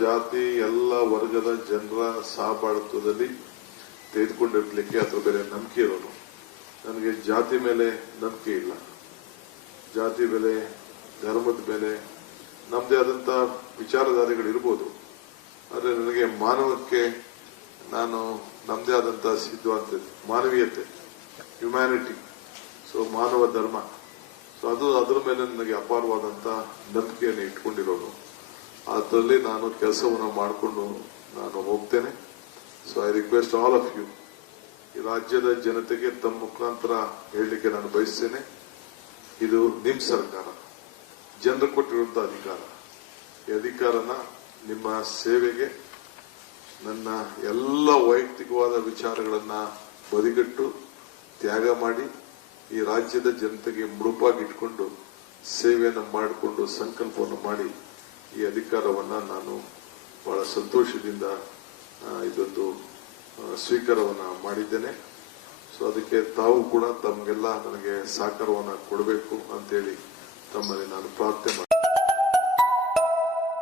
ಜಾತಿ ಎಲ್ಲ ವರ್ಗದ ಜನರ ಸಹಬಾಳ್ವದಲ್ಲಿ ತೆಗೆದುಕೊಂಡಿರ್ಲಿಕ್ಕೆ ಅದ್ರ ಮೇಲೆ ನಂಬಿಕೆ ಇರೋನು. ನನಗೆ ಜಾತಿ ಮೇಲೆ ನಂಬಿಕೆ ಇಲ್ಲ. ಜಾತಿ ಬೆಲೆ, ಧರ್ಮದ ಬೆಲೆ, ನಮ್ಮದೇ ಆದಂತ ವಿಚಾರಧಾರೆಗಳಿರ್ಬೋದು. ಆದರೆ ನನಗೆ ಮಾನವಕ್ಕೆ ನಾನು ನಮ್ಮದೇ ಆದಂತಹ ಸಿದ್ಧಾಂತ, ಮಾನವೀಯತೆ, ಹ್ಯುಮ್ಯಾನಿಟಿ, ಸೊ ಮಾನವ ಧರ್ಮ, ಸೊ ಅದು ಅದರ ಮೇಲೆ ನನಗೆ ಅಪಾರವಾದಂತ ನಂಬಿಕೆಯನ್ನು ಇಟ್ಕೊಂಡಿರೋನು. ಅದರಲ್ಲಿ ನಾನು ಕೆಲಸವನ್ನು ಮಾಡಿಕೊಂಡು ನಾನು ಹೋಗ್ತೇನೆ. So I request all of you, ಈ ರಾಜ್ಯದ ಜನತೆಗೆ ತಮ್ಮ ಮುಖಾಂತರ ಹೇಳಲಿಕ್ಕೆ ನಾನು ಬಯಸ್ತೇನೆ, ಇದು ನಿಮ್ ಸರ್ಕಾರ, ಜನರು ಕೊಟ್ಟಿರುವಂತಹ ಅಧಿಕಾರ. ಈ ಅಧಿಕಾರನ ನಿಮ್ಮ ಸೇವೆಗೆ, ನನ್ನ ಎಲ್ಲ ವೈಯಕ್ತಿಕವಾದ ವಿಚಾರಗಳನ್ನ ಬದಿಗಟ್ಟು ತ್ಯಾಗ ಮಾಡಿ ಈ ರಾಜ್ಯದ ಜನತೆಗೆ ಮುಡುಪಾಗಿಟ್ಕೊಂಡು ಸೇವೆಯನ್ನು ಮಾಡಿಕೊಂಡು ಸಂಕಲ್ಪವನ್ನು ಮಾಡಿ ಈ ಅಧಿಕಾರವನ್ನ ನಾನು ಬಹಳ ಸಂತೋಷದಿಂದ ಇದೊಂದು ಸ್ವೀಕಾರವನ್ನ ಮಾಡಿದ್ದೇನೆ. ಸೊ ಅದಕ್ಕೆ ತಾವು ಕೂಡ ತಮಗೆಲ್ಲ ನನಗೆ ಸಹಕಾರವನ್ನ ಕೊಡಬೇಕು ಅಂತೇಳಿ ತಮ್ಮಲ್ಲಿ ನಾನು ಪ್ರಾರ್ಥನೆ